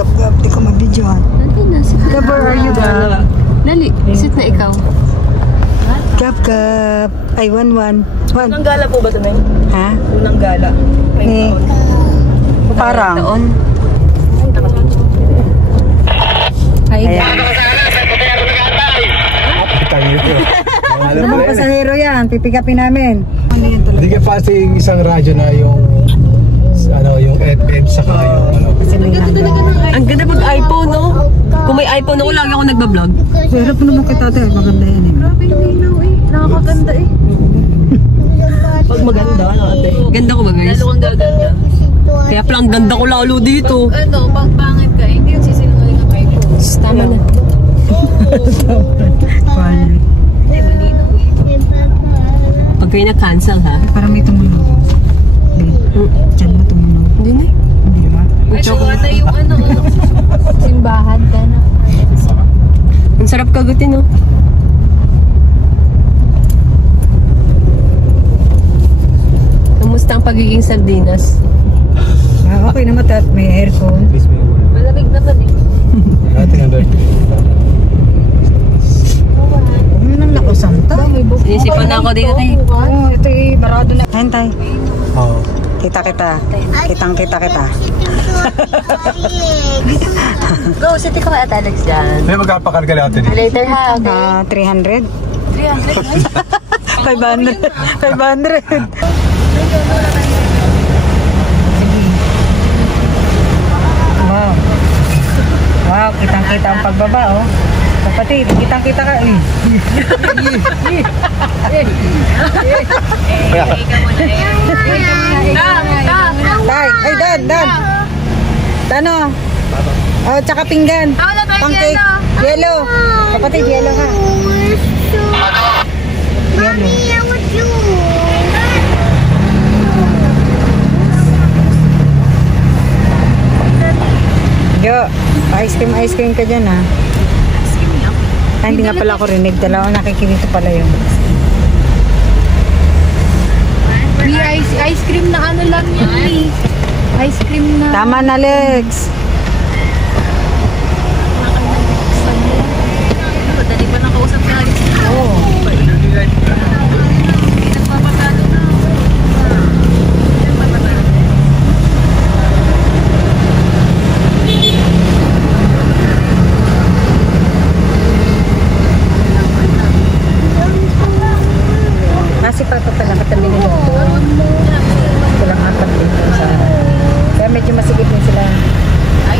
Gab-gab, di ko mabidyohan. Nandun na. Gab, where are you, Gab? Lali, sit na ikaw. Gab-gab. Ay, 1-1. Unang gala po ba ito, Neng? Ha? Unang gala. May taon. Parang. Taon. Ay, Ayan. Ano bang pasahero yan? Pipikapin namin. Hindi ka passing isang radyo na yung yung FM saka yung ang ganda pag iPhone, no? Kung may iPhone ako, lagi ako nagbablog. Pero po naman kita tayo, maganda yan eh. Grabe yung ilaw eh. Nakakaganda eh. Pag maganda, ate. Ganda ko ba, guys? Lalo kang gaganda. Kaya palang ganda ko lalo dito. Ano, pag pangit ka, hindi yung sisinungaling ng iPhone. Tama na. Hindi, malinaw eh. Pag kayo na-cancel, ha? Parang may tumunog. Diyan mo tumunog. Hindi na. Hindi ba? Ay, so ata yung ano, simbahan ka na. Ang sarap kagutin, no? Kamusta ang pagiging sardinas? Okay naman at may aircon. Malamig naman eh. ating birthday. Ano nang nakusanta? Sinisipan na ako dito, eh. Oo, ito eh, barado na. Hentay. Oo. Kita. Kitang-kita kita. Go, sit ko kay Ate Alex dyan. May magkapakarga natin eh. Later, ha? 300? 500. 500. Wow. Wow, kitang-kita ang pagbaba, oh. Kapatid, kitang-kita ka. Ay, Dan. Ano? Oh, tsaka pinggan. Pancake. Yellow. Kapatid, yellow ha. Jo, ice cream ka dyan ha. Ay, hindi nga pala ako rinig. Dalawa nakikinito pala yun. Ice cream na ano lang yan eh. Ice cream na. Tama na, Lex. Madali pa nakausap ka Alex. Oo. Nagpapagano na. Kasi papa pala katabi nila. Kulang 4 dito sa... Kaya medyo masigit din sila. Ay,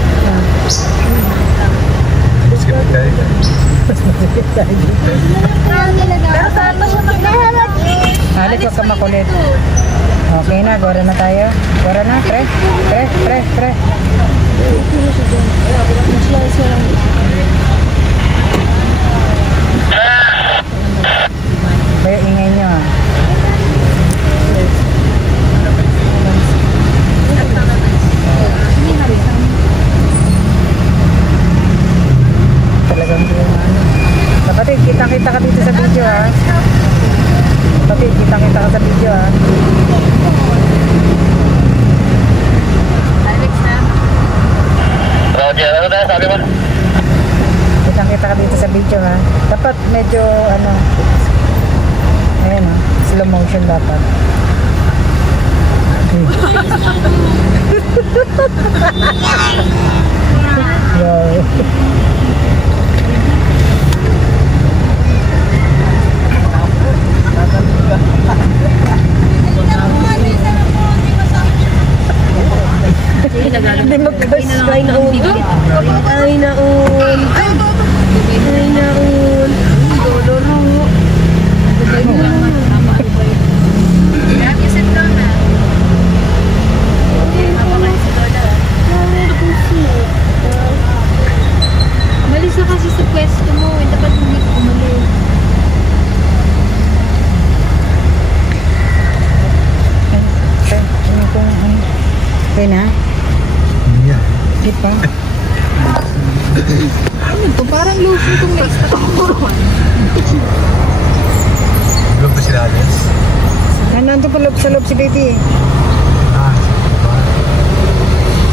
Skip tayo. Masigit tayo dito. pero saan ba siya maglahalat? Halit, wag ka makulit. Okay na, gora na tayo. Gora na, pre. Kaya ingay nyo ah. Talagang kapatid, kita-kita ka dito sa video ha. Kapatid, kita-kita ka sa video ha. Alex na. Roger, ano tayo sabi mo? Kitang-kita ka dito sa video ha. Dapat medyo ano, ayan ha, slow motion dapat. Wow. Hindi magkasay na ulit. Ay, naon. Ay, naon. Doloro. Isip lang na. Malis na kasi sa pwesto mo. Dapat hindi ko umalis. Okay na? Yeah. Di pa? Ano to? Parang lotion itong next na takuruan. Ilan ba sila Alex? Nandun pa sa loob si baby. Ah,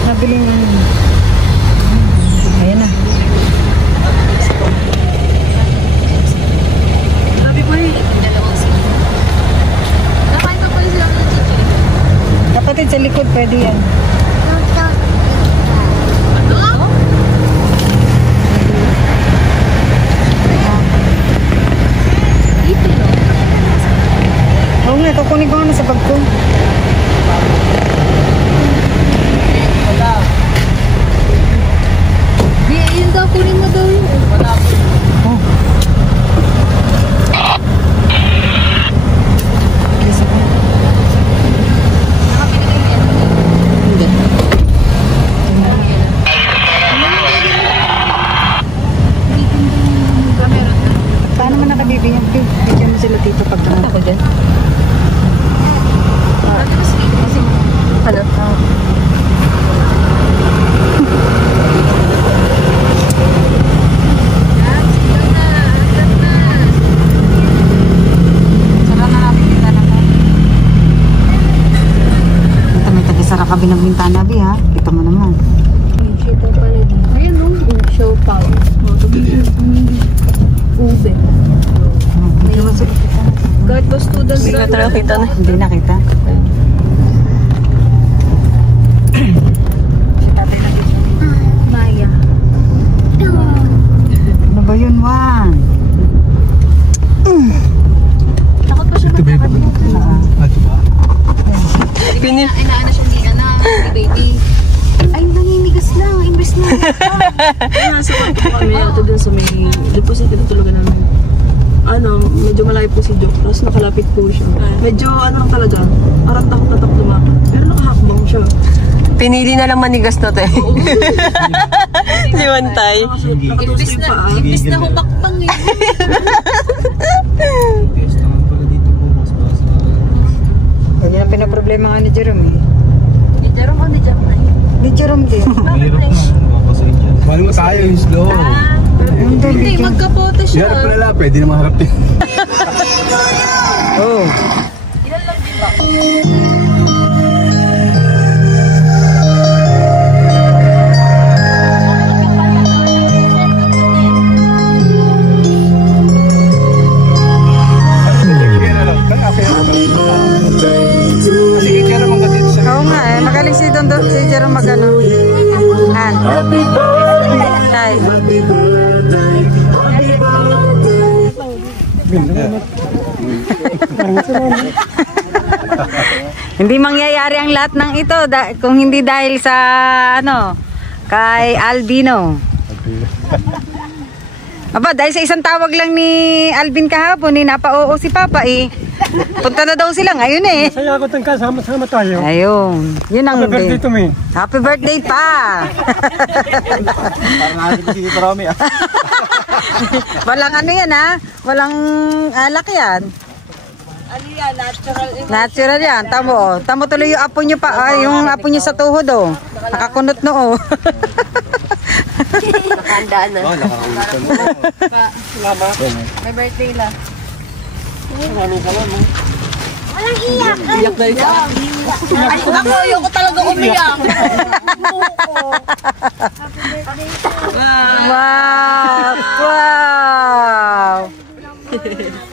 Nabili niya. Kapatid, sa likod pwede yan. Oo nga, kukunin ko nga sa bag ko. Yun daw, kunin mo daw yun. Oh. Paano man nakabibigyan? Bigyan mo sila dito pag Ako dyan. Ano? Sara ka binabintana, Bi, ha? Kita mo naman. Show pa pala din. Ayun no, show pa. Ube. Kahit ba student Hindi ka talaga kita na. Hindi nakita. Maya. Ano ba yun, Juan? Takot pa siya maglakad mo. Pinil. Inaano siya ni baby. Ay, naninigas lang. Imbes na. Nasa kwarto po kami ito dun sa may deposit na tulugan namin. Ano, medyo malayo po si Joke, tapos nakalapit po siya. Medyo ano lang talaga, parang takot-tatak lumakad. Pero nakahakbang siya. Pinili na lang manigas na to eh. Si Wantay. Imbes na humakbang eh. Ganyan ang pinaproblema nga ni Jerome, eh. Ni Jerome o ni Jamay? Ni Jerome din. Mali mo tayo yung slow. Hindi, magkapoto Di harap siya. na lang, pwede naman harap din. Oh. Ilan lang din ba? Oo nga, eh. Magaling si Jerome magano. Han. Tay. Hindi mangyayari ang lahat ng ito kung hindi dahil sa kay Albino. Aba, dahil sa isang tawag lang ni Alvin kahapon, napa-oo si Papa eh. Punta na daw sila ngayon eh. Saya ako tangka, sama-sama tayo. Ayun, yun ang Happy birthday to me. Happy birthday pa! Walang ano yan ha? Walang alak yan. Ano yan, natural. Natural yan. Tamo, tamo tuloy yung apo nyo pa. Yung apo nyo sa tuhod oh. Nakakunot no oh. Nakandaan na. May birthday lang. Iyak na isa. Ako, ayoko talaga umiyak. Wow! Wow!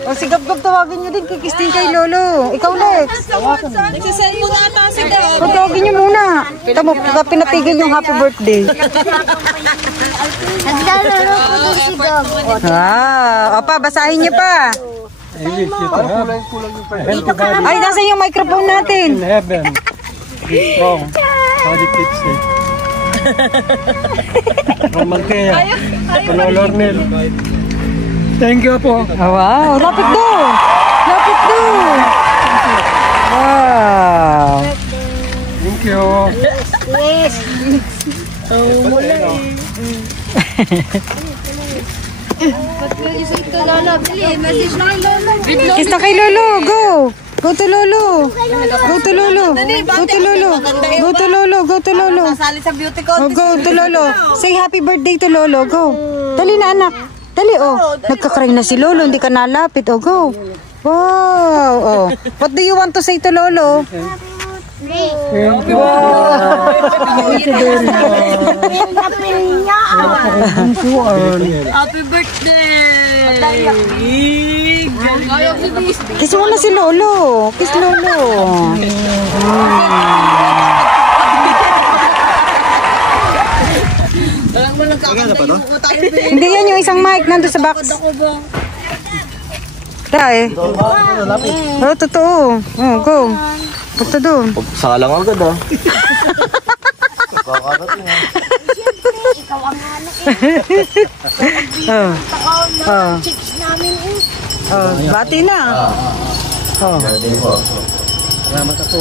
O si Gab-Gab tawagin nyo din kay Christine kay Lolo. Ikaw Lex. Nagsiselfon ata si Gab. O tawagin nyo muna. Tamo, pinatigil yung happy birthday. Naglalaro ko doon si Dog. Wow! Opa, basahin nyo pa. I wish you to have Ay, nasa yung microphone natin. in heaven. Be strong. Body keep safe. Roman Kea. Lornel. Thank you po. Oh, wow! Lapit do! Lapit do! Wow! Thank you. Ba't ko isa ito Lolo? Bili, message na kay Lolo. Kiss na kay Lolo! Go! Go to Lolo! Go to Lolo! Go to Lolo! Go to Lolo! Go to Lolo! Sali sa beauty Oh, go to Lolo! Say happy birthday to Lolo! Go! Dali na anak! Dali oh! Nagkakry na si Lolo, hindi ka nalapit. Oh, go! Wow! Oh. What do you want to say to Lolo? Thank you. Happy birthday! Kiss mo na si Lolo! Kiss Lolo! Hindi yan yung isang mic nandun sa box. Tara eh. Oh, totoo. Oh, go. Punta doon. Saka lang agad ah. Chicks namin eh. Bati na. Oh. Salamat ako.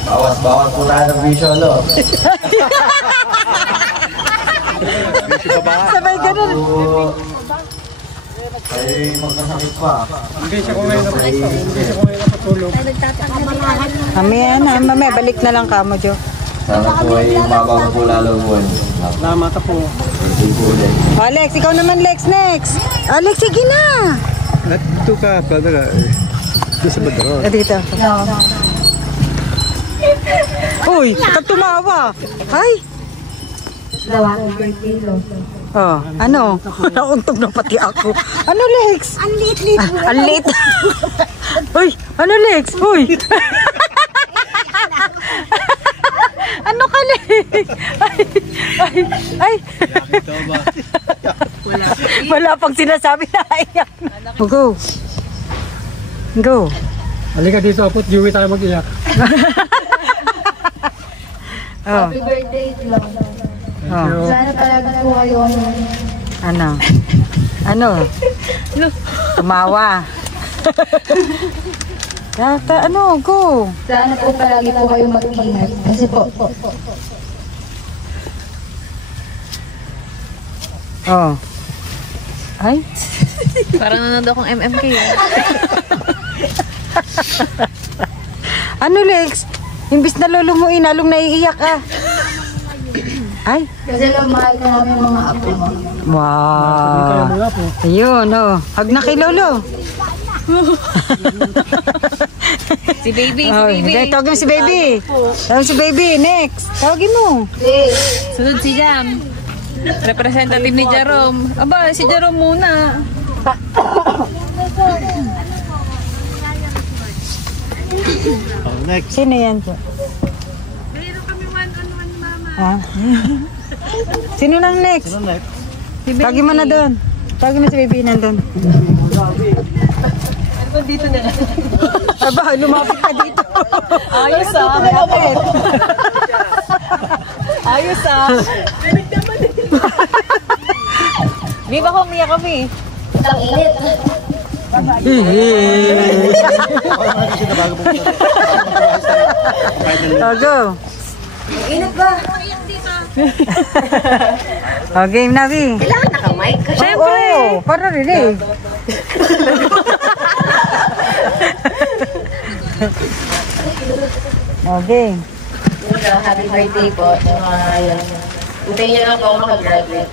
Bawas-bawas po tayo ng vision, no? Sabay ganun. Ay, magkasakit pa. Hindi siya ko ngayon napatulog. Mamaya, balik na lang ka mo, Jo. Sana po ay mabago po lalo po. Salamat ako. Alex, ikaw naman, Lex, next. Alex, sige na. Dito ka, brother. Dito sa badaro. Dito. Uy, bakit tumawa? Ay. Oh, ano? Nauntog na pati ako. Ano, Lex? Ang liit-liit mo. Ang liit. Uy, ano, Lex? Uy. Ano ka, Lex? Ay. Wala pang sinasabi na iyak na. Go. Go. Halika dito, Apot. Diwi tayo mag-iyak. Oh. Happy birthday, Lolo. Oh. Sana palagi po kayo. Ano? Tumawa. Go. Sana po palagi po kayo mag-ingat. Kasi po. Oh. Ay. Parang nanonood akong MMK. Ano, Lex? Imbis na lolo mo, lalong naiiyak ah. Ay. Kasi mahal ka namin mga apo mo. Wow. Ayun, oh. Hag na kay lolo. Si baby, Oh, tawagin mo si baby. Tawagin mo si baby. Next. Tawagin mo. Sunod si Jam. Representative ni Jerome. Aba, si Jerome muna. Sino yan po? Meron kami one-on-one, mama. Ha? Sino nang next? Si baby. Tawagin mo na doon. Tawagin mo si baby nandun. Dito na lang. Aba, lumapit ka dito. Ayos ah. Ayos ah. Di ba kumiyak kami? Ang init. Go. Init ba? Game na, Vi. Kailangan naka-mic ka. Siyempre. Para rinig. Okay. Happy birthday po. Hintayin niyo lang po ako makagraduate.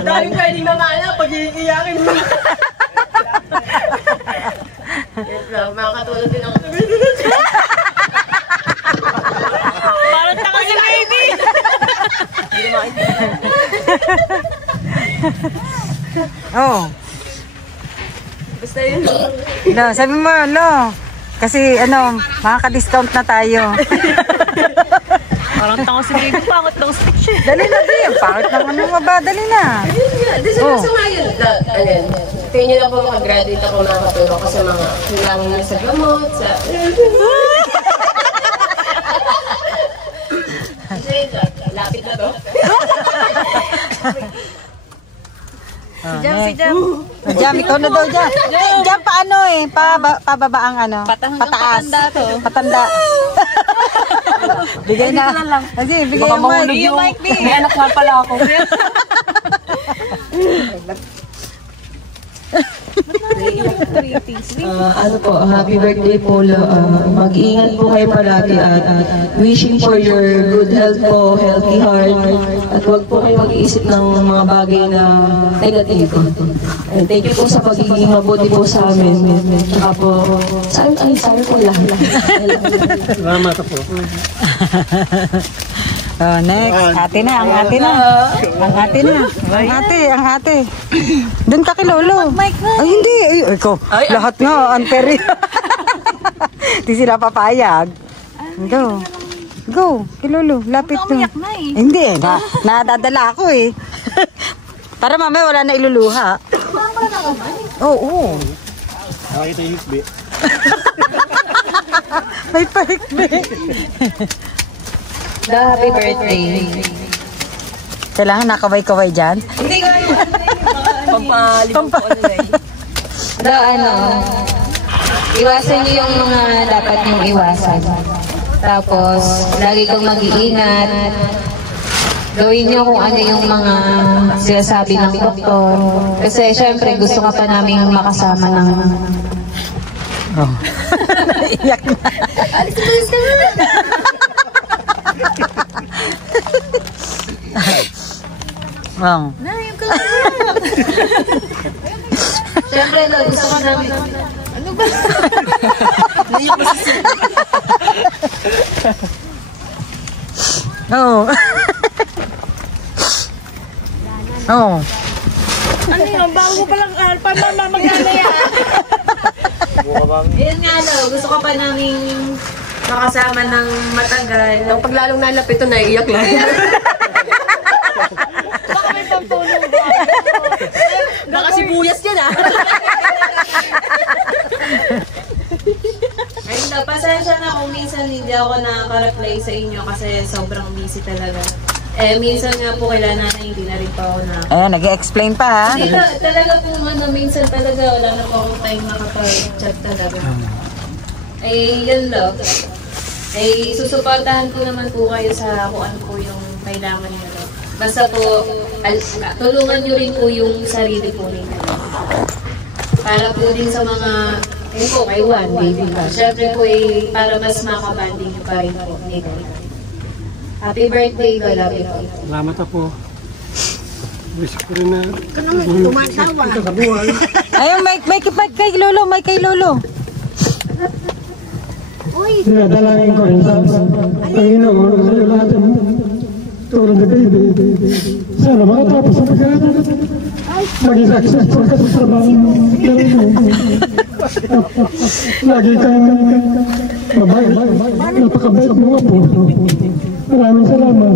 Daming pwedeng mamala pag iiyakin mo. Makakatulog din ako. Parang taka si baby. Oh. Basta yun. No, sabi mo, no. Kasi makaka-discount na tayo. Parang taka si baby. Pangot ng stick siya. Dali na, Di. Ang pangit naman ng ba? Dali na. Di sa masama yun. Hintayin niyo lang po makagraduate ako makakatulog ko sa mga kailangan niyo sa gamot, sa... Lapit na to. Si Jam. Jam, ikaw na daw, Jam. Jam, paano eh? Pababa ang pataas. Patanda to. Patanda. Bigay na. Kasi, bigay yung mic. Yung mic, B. May anak nga pala ako. Happy birthday po. Mag-iingat po kayo palagi at wishing for your good health po, healthy heart, at huwag po kayo mag-iisip ng mga bagay na negatibo. And thank you po sa pagiging mabuti po sa amin. Tsaka po, sabi po lahat. Salamat ako. Oh, next. Ate na, ang ate na. Ang ate na. Ang ate. Doon ka kay Lolo. Ay, hindi. Ay, ikaw. Lahat nga, anteri. Di sila papayag. Go. Go, kay Lolo. Lapit mo. Hindi eh. Nadadala ako eh. Para mamaya wala na iluluha. Oo. Nakakita yung hikbi. May pahikbi. Happy birthday. Kailangan nakaway-kaway dyan. Hindi ka pampalibang ko Iwasan niyo yung mga dapat niyong iwasan. Tapos, lagi kang mag-iingat. Gawin niyo kung ano yung mga sinasabi ng doktor. Kasi syempre gusto ka pa namin makasama ng... Oh. Iyak na. Oh. Syempre, gusto ka namin... Ano ba? Oh. Oh. Ano yun? Bago pa lang magkano yan? Yun nga daw, gusto ka pa namin makasama ng matagal. Nang paglalong nalapit ito, naiiyak lang. Baka may pampulong ba? Baka sibuyas yan ah. Ayun daw, pasensya na kung minsan hindi ako nakaka-reply sa inyo kasi sobrang busy talaga. Minsan nga po kailangan na hindi na rin pa ako na... Ayan, nag-explain pa ha. Hindi talaga po minsan talaga wala na po akong time makapag-chat talaga. Yun daw. Susuportahan ko naman po kayo sa kung ano po yung kailangan nyo. Basta po, tulungan nyo rin po yung sarili po ninyo. Para po din sa mga... po, kay Juan, baby ka. Siyempre po para mas makabanding nyo pa rin po. Happy birthday, Galabi po. Salamat po. Wish ko rin na tumasawa. Ito sa buhay. Ayun, may kay Lolo, may kay Lolo. Dalangin ko rin sa Panginoon sa iyo lahat ng tulad ni baby. Sana makatapos ang pag-aaral. Maging successful ka sa trabaho mo. Lagi kang mabait. Napakabait mo po. Maraming salamat.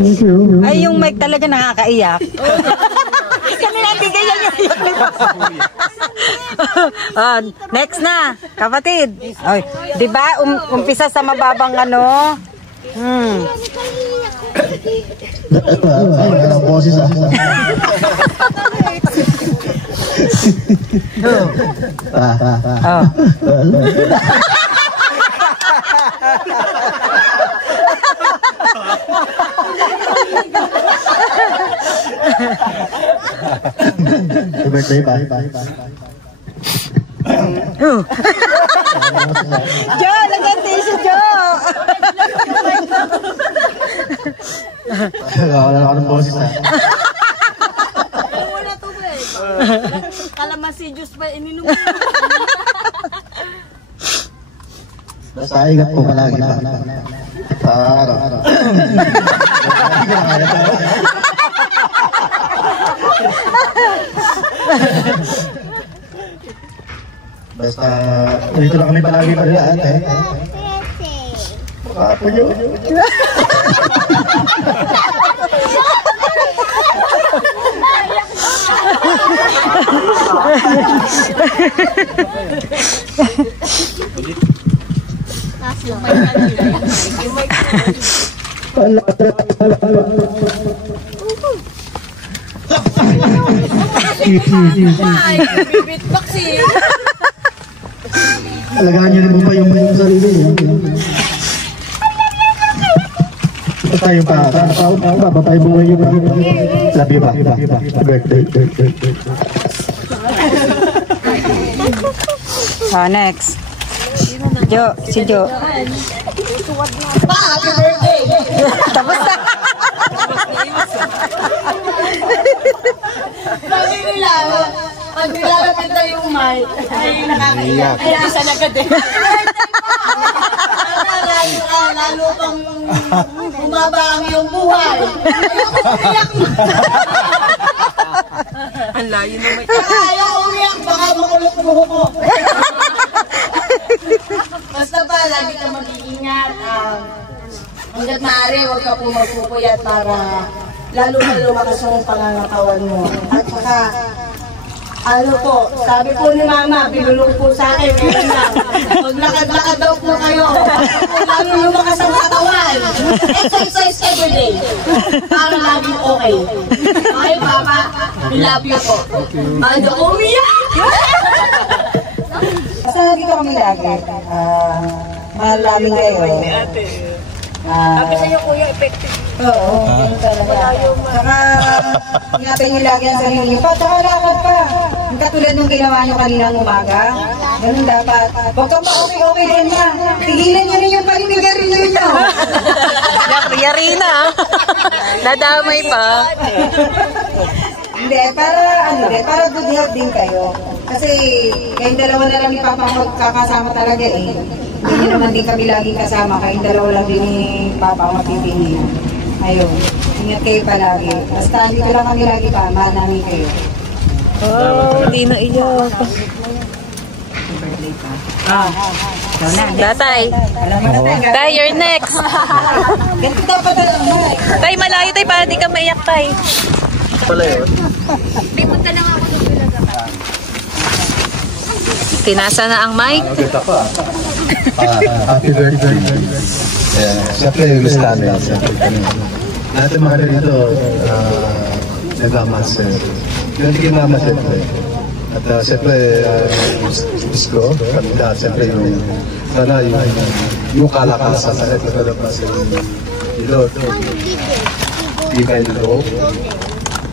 Thank you. Ay, yung mic talaga nakakaiyak. Kami nabigay yan yung iyak ni Papa. Next na, kapatid. Oy, di ba umpisa sa mababang ano? Ang boses ah. Oh. Birthday pa. Jo, lagyan tissue, Jo. Wala na ako ng boses ah. Wala to ba eh. Kalamansi juice ba ininom? Basta ingat po palagi pa. Para. Basta dito lang kami palagi pala ate. Apo nyo. Alagaan nyo naman pa yung sarili. Basta yung papapay buhay yung labi ba? Birthday. Next. Jo, si Jo. Happy birthday! Tapos na. Pag nilalapit na yung mic, ay nakakaiyak. Ay, isa na agad eh. Lalo pang bumaba ang iyong buhay. Ang layo na may... Ayaw umiyak, baka makulot mo buko. Basta pa, lagi ka mag-iingat. Hanggat maaari, huwag ka po magpupuyat para lalo na lumakas yung pangangatawan mo. At saka, ano po, sabi po ni Mama, binulong po sa akin, meron lang. Maglakad-lakad daw po kayo. Lalo lumakas ang katawan. Exercise everyday. Para laging okay. Okay, Papa? We love you po. Ando umiyak! Basta dito kami lagi. Mahal namin kayo. Sabi sa'yo, kuya, effective. Oo, ganun talaga. Saka, ingatan nyo lagi ang sarili nyo pa. Saka lakad pa. Yung katulad nung ginawa nyo kaninang umaga. Ganun dapat. Huwag kang pa-okay-okay din na. Tigilan nyo rin yung paninigarin nyo. Yari na. Nadamay pa. Hindi, para good health din kayo. Kasi, kayong dalawa na lang ipapakasama talaga eh. Hindi naman din kami laging kasama, kayong dalawa lang din ni Papa ang mapipilihan. Ayun, ingat kayo palagi. Basta dito lang kami lagi pa, mahal namin kayo. Oh, hindi na iyak. Tatay. Tay, you're next. Ganito dapat alam mo. Tay, malayo tay, para di ka maiyak tay. Pala yun. Tinasa na ang mic. Kita ko happy birthday. Siyempre yung gusto namin. Lahat ng mga dito, nagmamaster. Yung hindi nagmamaster. At siyempre, gusto ko, kami lahat, siyempre yung, sana yung kalakasan sa ito kalabas yung ilot. Hindi kayo niloob.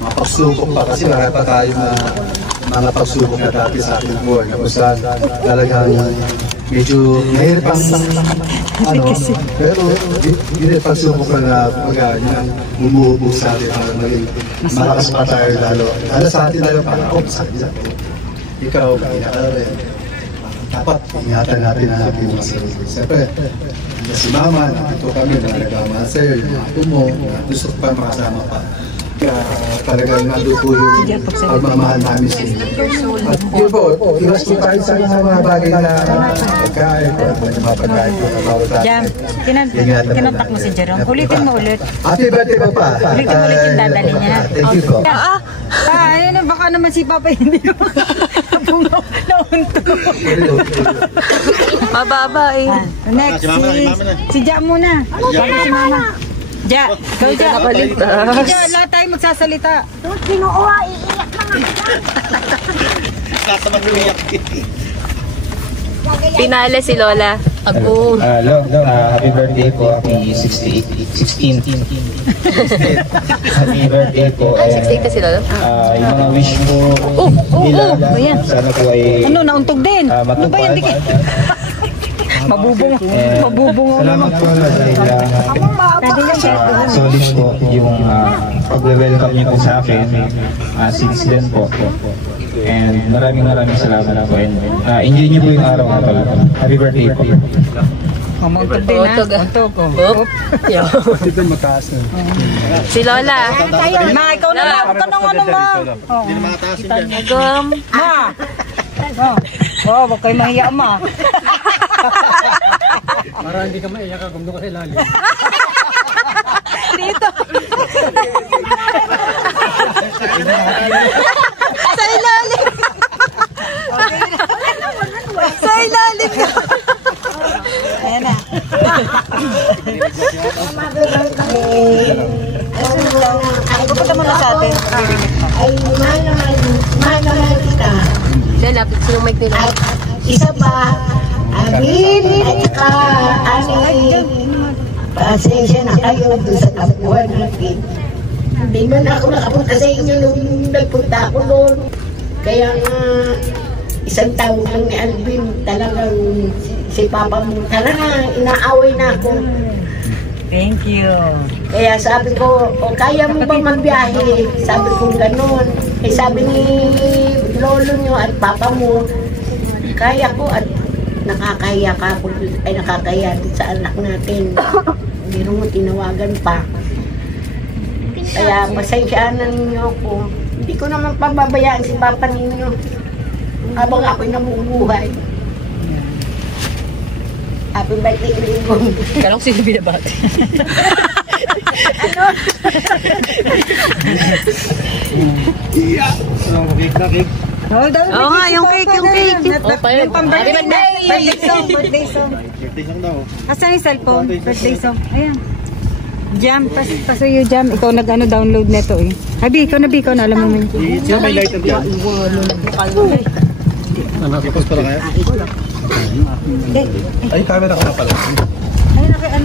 Mapagsubok pa kasi marami pa tayo na mga pagsubok na dati sa ating buhay. Tapos talagang medyo mahirap ang pero hindi pagsubok na bumuhubog sa atin para maging malakas pa tayo lalo. Ano sa atin tayo para ako sa atin. Ikaw, dapat ingatan natin ang ating mga sarili. Siyempre, si Mama, nandito kami, nalagama sa'yo, yung ako mo, gusto ko pa makasama pa. Talagang nandun po yung pagmamahal namin sa inyo. At yun po, iwas po tayo sa mga bagay na pagkain, mga pagkain po na bawat Jam, kinontak mo si Jerome. Ulitin mo ulit. Happy birthday po pa. Ulitin mo ulit yung dadali niya. Thank you po. Ayun, baka naman si Papa hindi naunto. Mababa eh. Next, si Jam muna. Bago si Mama. Ja, go Ja. Ja, lahat tayo magsasalita. Kinuha, iiyak na nga. Pinale si Lola. Ako. Happy birthday po. Happy 16. Happy birthday po. 68 na si Lola. Yung mga wish mo nila, sana po ay Ano, nauntog din. Ano ba yan? Mabubong salamat po dahil solid po yung pag-welcome niyo po sa akin since then po. And maraming salamat po. And enjoy niyo po yung araw-araw. Happy birthday po. Mauntog din ha. Untog ko. Dito mataas na. Si Lola. Ma, ikaw na lang. Tanong ano ma? Agam. Ma! Oh, wag kayo mahiya ma. Para hindi ka maiyak ka, gumdo ka sa ilalim. Dito. Sa ilalim. Sa ilalim. Ayan na. Pupunta mo na sa atin. Ay, mahal kita. Lapit sinong mic nila. At isa pa, Amin, at saka, pasensya na kayo doon sa kapuhan natin. Hindi man ako nakapunta sa inyo nung nagpunta ako noon. Kaya nga, isang taon lang ni Alvin, talagang si Papa mo, talagang inaaway na ako. Thank you. Kaya sabi ko, o kaya mo bang magbiyahe? Sabi ko gano'n. Eh sabi ni lolo nyo at papa mo, kaya ko at nakakahiya ka ako, ay nakakahiya din sa anak natin. Hindi mo tinawagan pa. Kaya pasensyaan na ninyo ako. Hindi ko naman pababayaan si papa ninyo. Habang ako'y namumuhay. Happy birthday, Ringgong. Kalong sino binabati. Oo nga, yung cake. Yung pang-birthday. Birthday song. Asan yung cellphone? Birthday song. Ayan. Jam, pasuyo Jam. Ikaw download neto eh. Abi, ikaw na alam mo yun. Sino may lighter dyan? Tipos pala kaya? Ay, camera ka na pala. Ayun, ayan.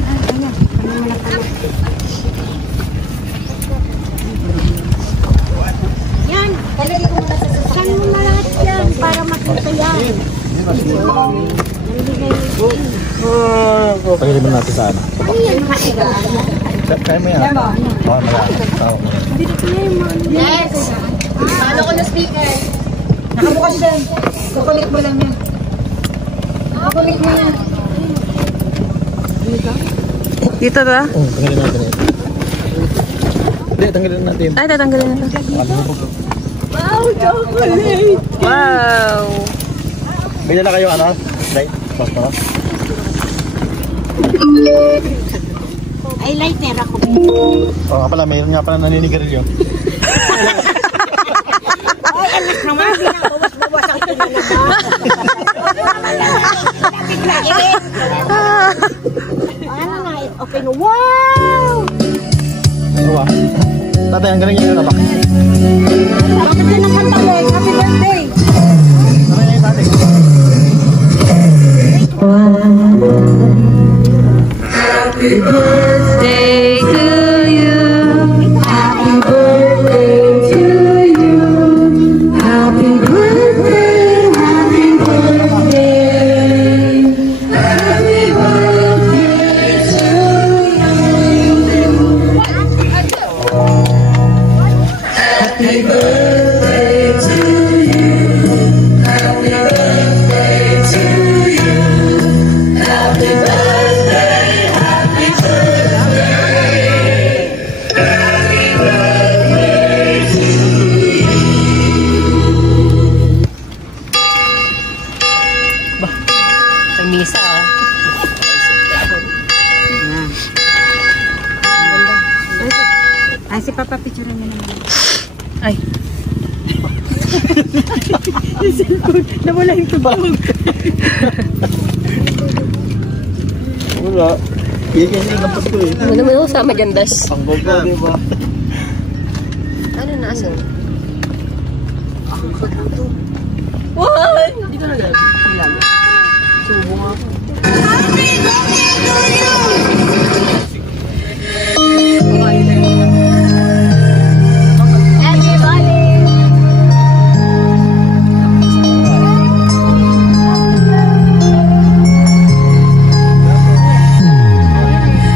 Yan, talagay ko muna sa sasakyan mo na lahat yan para makita yan. Pagkaliman natin sa ano. Ayan, masigaan. Kaya mo yan. Oo, Yes! Paano ko na speaker? Nakabukas yan. Kukulik mo lang yan. Kukulik mo yan. Dito ba? Oo, tanggalin natin. Hindi, tanggalin natin. Ay, tatanggalin na to. Wow, chocolate! Wow! May dala kayo ano? Light? Pastor? Ay, lighter ako. Oo nga pala, mayroon nga pala naninigarilyo. Ay, anak naman, binabawas ang ito na naman. Bigla, ano na, open, wow! Ano ba? Tatay, ang galing yun na ba? Bakit yun ang kanta mo? Happy birthday! Ano yung tatay? Happy birthday to you. Happy birthday to you. Happy birthday, happy birthday. Happy birthday to you. Happy birthday to you. Happy birthday to you. Happy birthday, happy birthday. Happy birthday to you. May misa ah. Ay, si Papa picture mo naman. Ay. Nawala yung tubig. Wala. Iyan lang po eh. Ano naman ako sa magandas? Ang gogo, di ba? Ano nasan? What? Hindi ko nagagawin. Subo nga ako.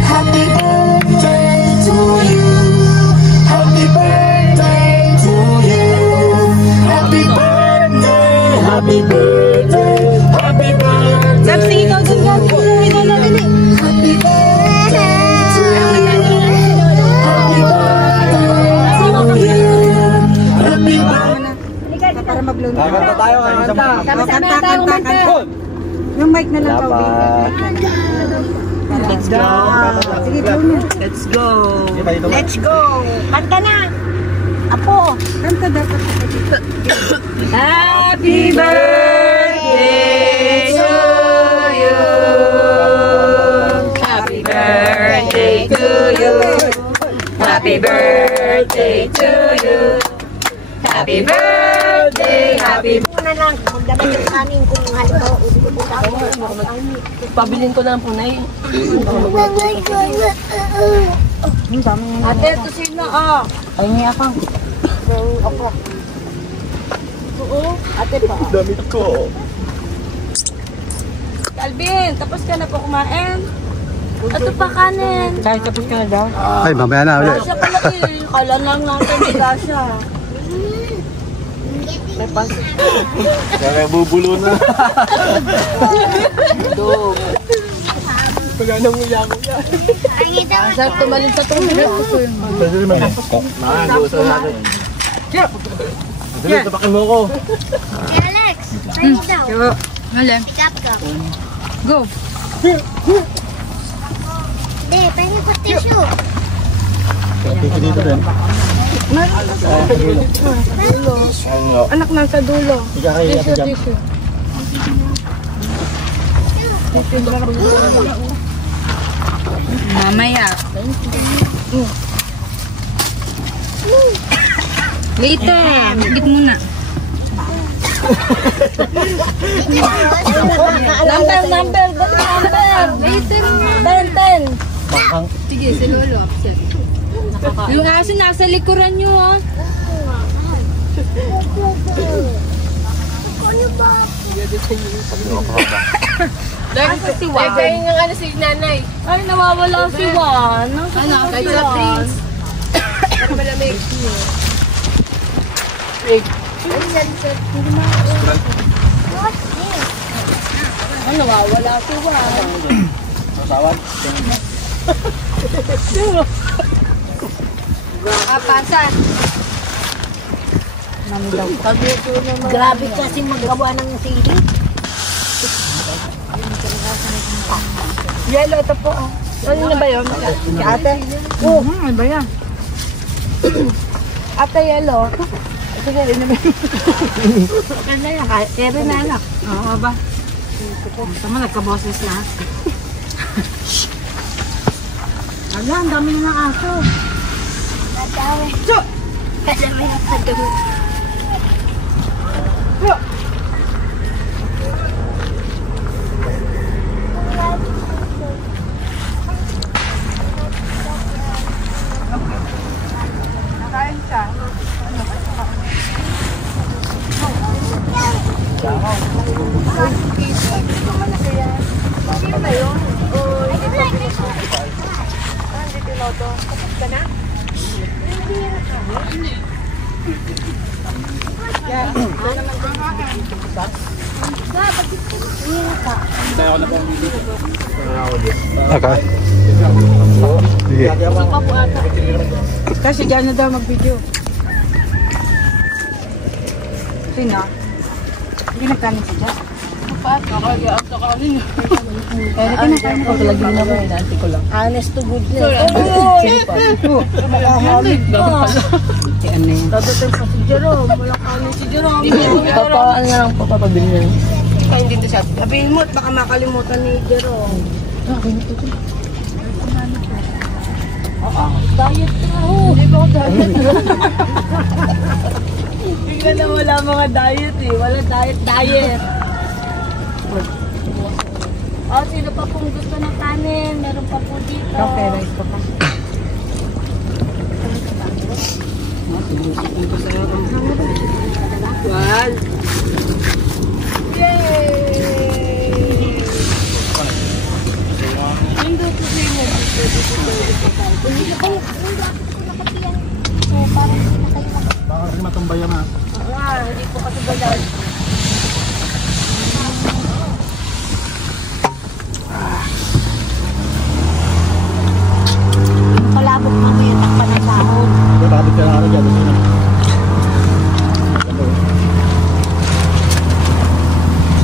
Happy birthday to you. Happy birthday to you. Happy birthday, happy birthday, happy birthday. Tapos ikaw dun ka. Ikaw na dali. Happy birthday to you. Happy birthday to you. Happy birthday. Para mag-blow na. Kanta tayo ngayon sa mga. Kanta. Yung mic na lang pa. Let's go. Sige, blow na. Let's go. Let's go! Kanta na! Apo! Kanta dapat. Happy birthday to you. Happy birthday to you. Happy birthday to you. Happy birthday, happy Una lang, magdamay yung kanin kung halimbawa ulit-ulit ako. Pabilin ko na ang punay. Ate, ito sino ah? Ay, niya ako. Ako. Oo, ate pa. Damit ko. Alvin, tapos ka na po kumain? Ito pa kanin. Kahit tapos ka na daw. Ay, mamaya na ulit. Siya pala eh. Kala lang natin nila siya. May pasok. Kaya bubulo na. Wala nang uya ko yan. Sarap tumalin sa tubig. Pwede naman eh. Mga, di uso natin. Dali, tapakin mo ko. Alex, pwede daw. Alin? Pick up ka. Go. Hindi, pwede po tissue. Piki dito rin. Anak nasa dulo. Ikakaya ka dyan. Mamaya. Later. Bigit muna. Number. Later. 10. Sige, si Lolo. Upset. Yung aso nasa likuran nyo, oh. Dahil sa si Juan. Kaya yung ano si nanay. Ay, nawawala si Juan. Ano? Kaya sa drinks. Para malamig. Ay, nawawala si Juan. Masawad. Pasan. Grabe kasi magawa ng sili. Yellow, ito po. Ano na ba yun? Si ate? Oo, ano ba yan? Ate, yellow. Sige, rin naman. Ano yan? Ere na anak. Oo ba? Tama, nagka-boses na. Ala, ang dami na ng aso. Cho! Kasi may nagdamo. Nakain siya. Sino na yun? O hindi pa pinuto? Hindi pinuto. Kapag ka na? Okay. Sige. Kasi dyan na daw mag-video. Sino? Hindi nagkanin si Jess. Honest to goodness. Dadating pa si Jerome. Walang kanin si Jerome. Ano na lang po papabili na. Kaya hindi to siya. Sabihin mo at baka makalimutan ni Jerome. Diet na ako. Hindi ba ako diet? Bigla na wala mga diet eh. Wala diet. Oh, sino pa pong gusto ng kanin? Meron pa po dito. Okay, rice pa pa. Well. Yay! Hindi ko siya Baka kasi matumbayan na. hindi po kasi balag. Palabok mamaya takpan ng sahod. Kapatid ka na ako dyan. Gusto na.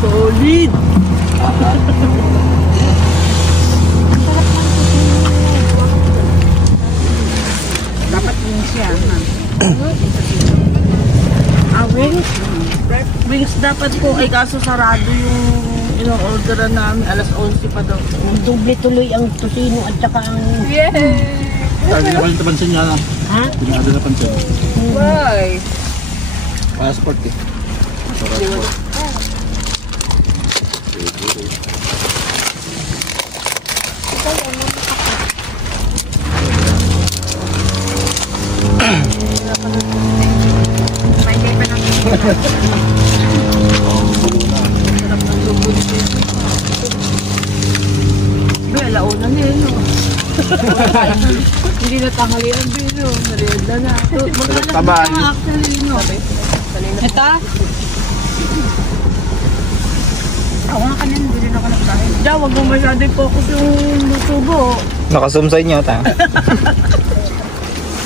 Solid! Dapat wings yan. Wings? Wings dapat po ay kaso sarado yung in-orderan namin. Alas 11 pa daw. Doble tuloy ang tusino at saka ang... Sabi na pala napansin niya na. Ha? Pinado napansin. Why? Passport eh. Passport. Alauna na yun, no? Hindi na tanghalian din, no? Merienda na. Tabay. Actually, no? Ito? Ako nga kanina, hindi rin ako nagkain. Diyan, wag mo masyado focus yung tubo. Naka-zoom sa inyo, ta.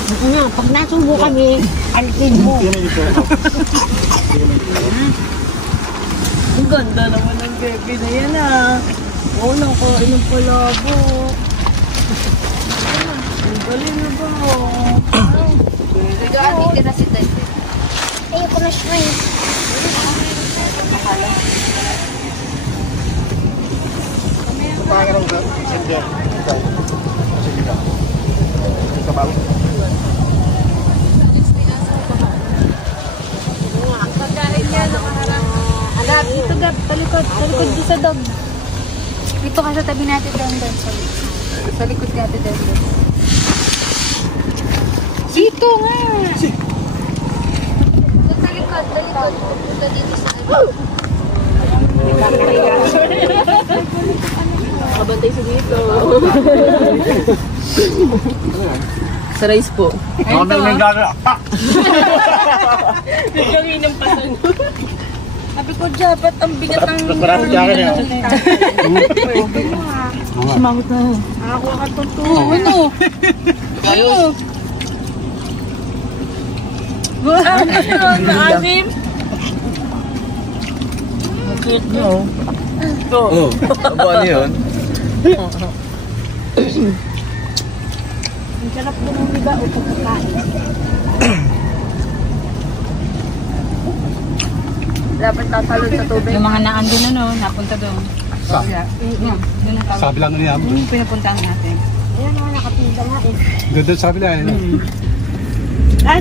Pag nasubo kami, alitin mo. Ang ganda naman ng bebe na yan ah. Oo, nakain ng palabo. Ang galing na ba? Nag-aadit na si Dad. Ayoko na shrimp. Alam, dito Gab, talikod di sa dog. Dito ka sa tabi natin doon. Sa likod natin doon. Dito nga! Talikod. Pupunta dito sa dog. Kabantay sa dito. Sa rice po. Kami may gagawin. Gawin ng pasan. Sabi ko, dapat ang bigat ng... Parang sa akin yan. Sumangot na. Ako ka totoo. Ano? Ano? Naasim? Ang cute mo. Oo. Ano yun? Ang sarap po ng iba o pagkakain. Dapat tatalon sa tubig. Yung mga naandun na napunta doon. Sa? Sabi lang niya. Yung pinapuntahan natin. Ayan naman nakapila nga eh. Doon sabi lang.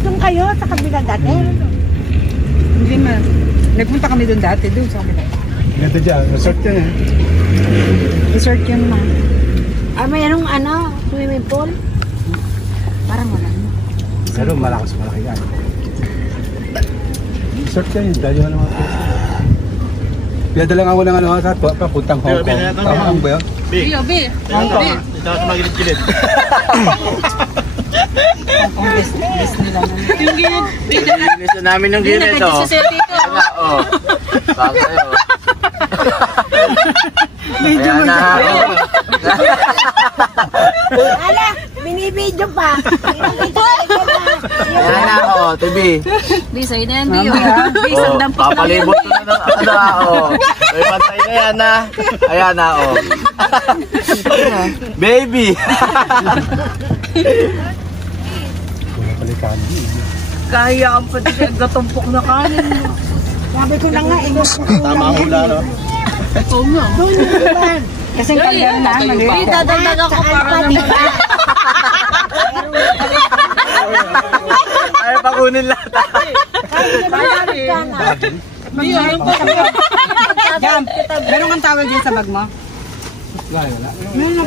Doon kayo sa kabila dati. Hindi man. Nagpunta kami doon dati, doon sa kabila. Ganda dyan. Resort yan eh. Resort yun naman. Mayroong swimming pool. Parang wala. Pero malakas malaki yan. Resort yan yun. Dahil yung mga pwesto. Pinadalang ako ng sa papuntang Hong Kong. Tama ang ba yun? Bi. Hong Kong. Ito sa magilid-gilid. Ang best nila. Yung gilid. Nilisa namin yung gilid. Nakadisa sila dito. Oo. Bago sa'yo. Ayan na. Ala, binibidyo pa. Ayan na ako, Tibi. Bi, sa'yo na yan, Bi. Bi, isang dampot lang yan. Papalibot ko na ako. May pantay na yan na. Ayan na ako. Baby. Kaya ang pati gatumpok na kanin. Sabi ko na nga eh. Tama ang hula, no? Oo nga. Doon yung iban. Kasi kaya na, maliit. Dadagdag ako para naman. Ayaw pa kunin lahat. Jam, meron kang towel dyan sa bag mo? Wala. Meron.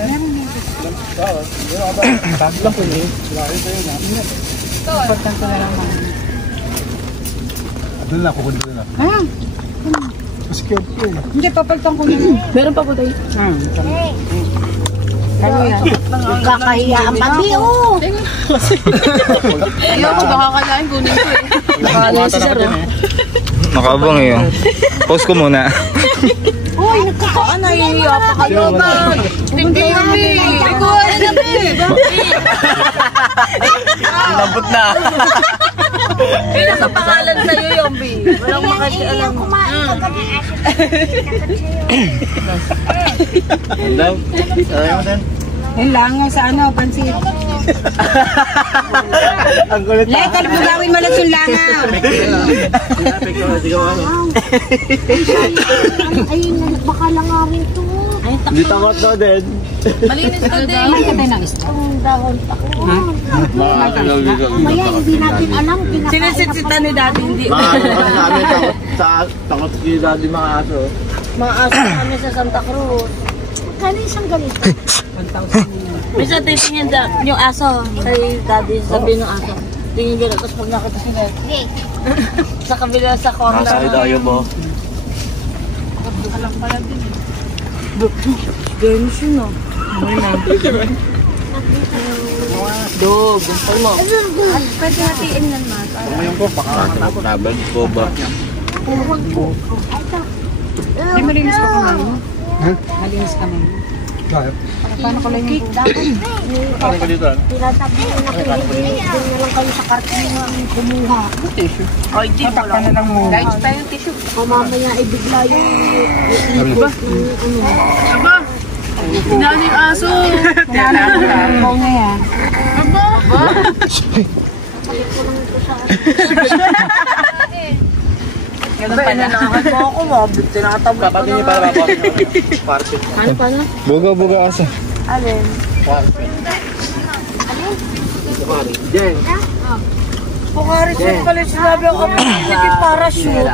Important ko na lang mga. Doon lang, kukunin doon lang. Ah, Scared ko eh. hindi, papaltang ko na. Meron pa po tayo. Kalo yan. Kakahiya ang pabi, oh. Ayoko, baka kalahin kunin ko eh. Nakala si Sir. Nakabang eh. Post ko muna. Uy, nagkakaon. Nahihiya pa kayo ba? Hindi, Bi. Ikaw, ano na, Bi? Lambot na. Kaya sa pangalan sa'yo yung Bi. Walang makasialam mo. Daw. Ayaw mo din. Yung langaw sa pansit. Ang kulit na. Lekal, bugawin mo lang yung langaw. Ayun na, baka lang nga rin to. Hindi takot daw din. Malinis ka din. Kumain ka tayo ng isda. Ang dahon pa. Makakagaw. Mamaya, hindi natin alam. Sinisitsita ni Daddy, hindi. Namin takot si daddy mga aso. Mga aso kami sa Santa Cruz. Kano isang ganito? Minsan titingin yung aso kay Daddy, sabi ng aso. Tingin gano'n, tapos pag nakita siya sa kabila sa corner. Nasa idayo mo. Alam pala din eh. Gano'n siya no. Ano na? Dog, gusto mo. Pwede hatiin lang, Ma. Ngayon po, pakakabag po ba? Hindi malinis pa kumain mo? Malinis ka man. Bakit? Paano ko lang yung dapat? Ano ka dito? Tinasabi mo na kung hindi na lang kayo sa karton na kumuha. Tissue. Ay, di mo lang. Guys, tayong tissue. Mamamaya ay bigla yung Aba? Aba? Hinaan yung aso. Oo nga yan. Aba? Aba, inanakan mo ako, mabit. Tinatabot ko na nga. Ano pa na? Buga asa. Alin? Pukari siya pala sinabi ako kami hindi parachute.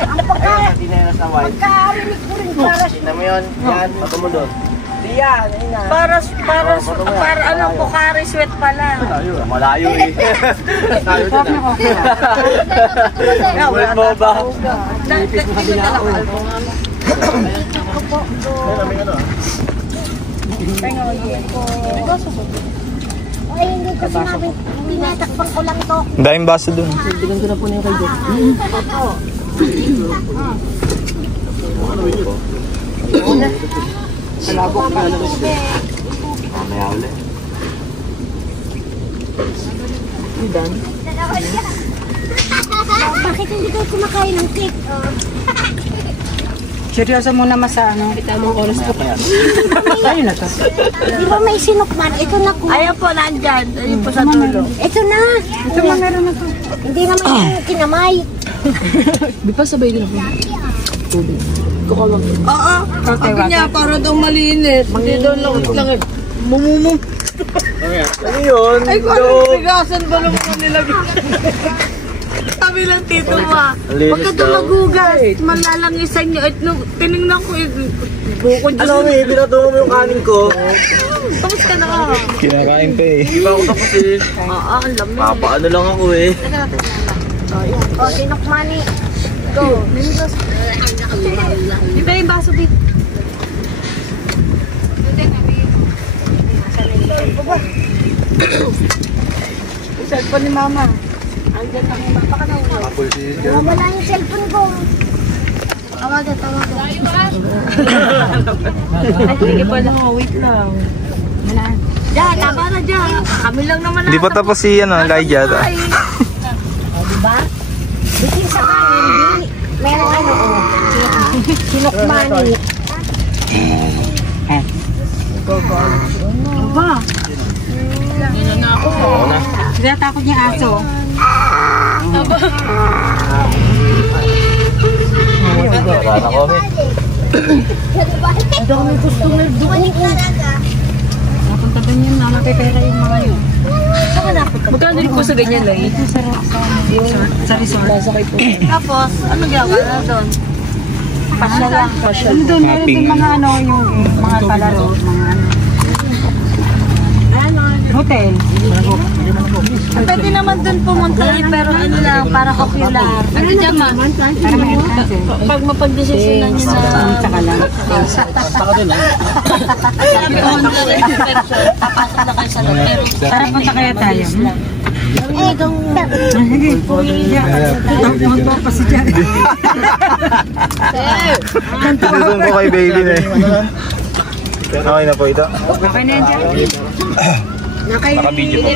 Ang pagkarinig ko rin parachute. Tignan mo yun. Yan. Pato mo doon. Para anong Pocari sweat pala. Malayo eh. Malayo din ah. Wait mo ba? Ay, hindi ko sinabi. Tinatakpan ko lang to. Daming baso dun. Tignan ko na po na yung kay Jack. Salabok pa. Mamaya ulit. Bakit hindi kayo kumakain ng cake? Seryoso muna sa ano. Tamang oras po. Ayun na to. Di ba may sinukman? Ito na po. Ayan po, nandyan. Ayun po sa dulo. Ito na. Ito lang meron na to. Hindi naman yung kinamay. Di pa sabay din ako. Tubig. Kukalong. Oo. Sabi niya, para daw malinis. Hindi daw lang. Mumumum. Ano yun? Ay, kung anong bigasan ba lang mga nilagay? Sabi lang tito mo, pagka dumagugas, malalangisan niyo. At nung tinignan ko, bukod dyan. Ano eh, pinatungo mo yung kanin ko. Tapos ka na ka. Kinakain pa eh. Hindi ba ako tapos eh? Oo, ang lamig. Papaano lang ako eh. O, sinukmani. Go. Di ba yung baso dito? Cellphone ni mama. Andyan ang mapa ka na ulo. Wala yung cellphone ko. Tawagan. Ay, sige pa lang. Wait lang. Diyan, tama na dyan. Kami lang naman. Hindi pa tapos si Elijah. O, diba? Bikin sa kanin, meron sinukmani. Aba. Yan na ako. Tinatakot niya aso. Wala ko eh. Ang dami customer doon. Napunta doon yun na napipera yung mga yun. Magkano rin po sa ganyan lang? Ito sa resort. Tapos, ano gawin na doon? Pasya lang. Ano doon? Meron din mga ano, yung mga palaro, mga ano. Hotel. Pwede naman doon pumunta eh, pero ano lang, para ocular. Ano dyan ma? Para may entrance eh. Pag mapag-desisyonan niyo na... Saka lang. Sabi ko, inspection, papasok na kayo sa loob. Pero Tara, punta kaya tayo. Eh, Sige. Magpo pa si Jan. Gusto ko kay baby na eh. Okay na po ito. Okay na yan, Jan. Naka-video po.